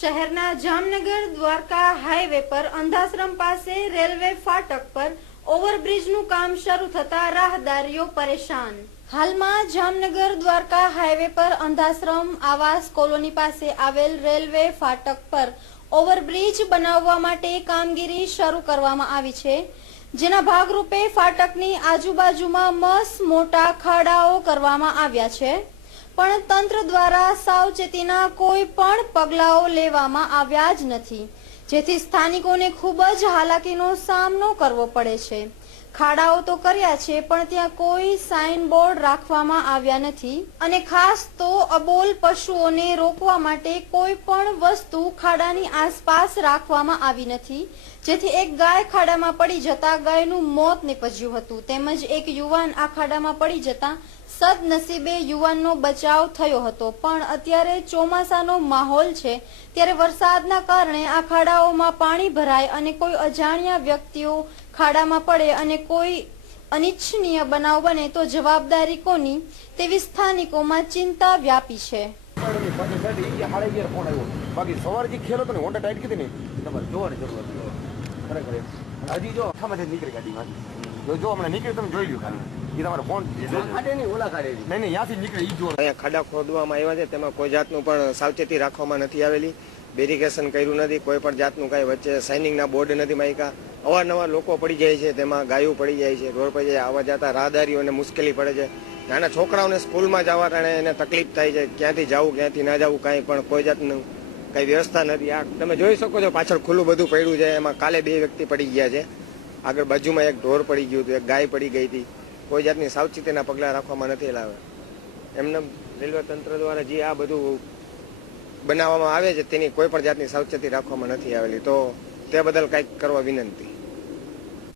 શહેરના જામનગર દ્વારકા હાઈવે પર અંધાશ્રમ પાસે રેલવે ફાટક પર ઓવરબ્રિજનું કામ શરૂ થતા રાહદારીઓ પરેશાન। હાલમાં જામનગર દ્વારકા હાઈવે પર અંધાશ્રમ આવાસ કોલોની પાસે આવેલ રેલવે ફાટક પર ઓવરબ્રિજ બનાવવા માટે કામગીરી શરૂ કરવામાં આવી છે, જેના ભાગરૂપે ફાટકની આજુબાજુમાં મસ્ત મોટા ખાડાઓ કરવામાં આવ્યા છે, પણ તંત્ર દ્વારા સાવચેતીના કોઈ પણ પગલાઓ લેવામાં આવ્યા જ નથી, જેથી સ્થાનિકોને ખૂબ જ હાલાકીનો સામનો કરવો પડે છે। ખાડાઓ તો કર્યા છે, પણ ત્યાં કોઈ સાઇન બોર્ડ રાખવામાં આવ્યા નથી અને ખાસ તો અબોલ પશુઓને રોકવા માટે કોઈ પણ વસ્તુ ખાડાની આસપાસ રાખવામાં આવી નથી, જેથી એક ગાય ખાડામાં પડી જતા ગાયનું મોત નીપજ્યું હતું, તેમજ એક યુવાન આ ખાડામાં પડી જતા સદનસીબે યુવાનનો બચાવ થયો હતો। પણ અત્યારે ચોમાસાનો માહોલ છે, ત્યારે વરસાદના કારણે આ ખાડાઓમાં પાણી ભરાય અને કોઈ અજાણ્યા વ્યક્તિઓ ખાડામાં પડે અને કોઈ અનિચ્છનીય બનાવ બને તો જવાબદારી કોની તેવી સ્થાનિકોમાં ચિંતા વ્યાપી છે। બાકી સવારથી ખેલો તો ને હોન્ડા ટાઈટ કીધી ને તમારે જોવાની જરૂર હતી ખરેખર। હજી જો આખામાંથી નીકળી ગાડી જો હમણાં નીકળી તમે જોઈ લ્યો ખાલી એ તમારે ફોન ખાડે નહીં ઓલા ખાડે નહીં ત્યાંથી નીકળે એ જો અહીંયા ખાડા ખોદવામાં આવ્યા છે, તેમાં કોઈ જાતનું પણ સાવચેતી રાખવામાં નથી આવેલી, બેરિકેશન કર્યું નથી, કોઈ પણ જાતનું કાંઈ વચ્ચે સાઇનિંગના બોર્ડ નથી માયકા, અવારનવાર લોકો પડી જાય છે, તેમાં ગાયો પડી જાય છે, રોડ પર જાય આવવા જતા રાહદારીઓને મુશ્કેલી પડે છે, નાના છોકરાઓને સ્કૂલમાં જવા ટાણે એને તકલીફ થાય છે, ક્યાંથી જવું ક્યાંથી ના જવું કાંઈ પણ કોઈ જાતનું કઈ વ્યવસ્થા નથી। આ તમે જોઈ શકો છો પાછળ ખુલ્લું બધું પડ્યું છે, એમાં કાલે 2 વ્યક્તિ પડી ગયા છે, આગળ બાજુમાં એક ઢોર પડી ગયું હતું, એક ગાય પડી ગઈ હતી, કોઈ જાતની સાવચેતીના પગલાં રાખવામાં નથી લાવ્યા। એમને રેલવે તંત્ર દ્વારા જે આ બધું બનાવવામાં આવે છે તેની કોઈ પણ જાતની સાવચેતી રાખવામાં નથી આવેલી, તો તે બદલ કંઈક કરવા વિનંતી।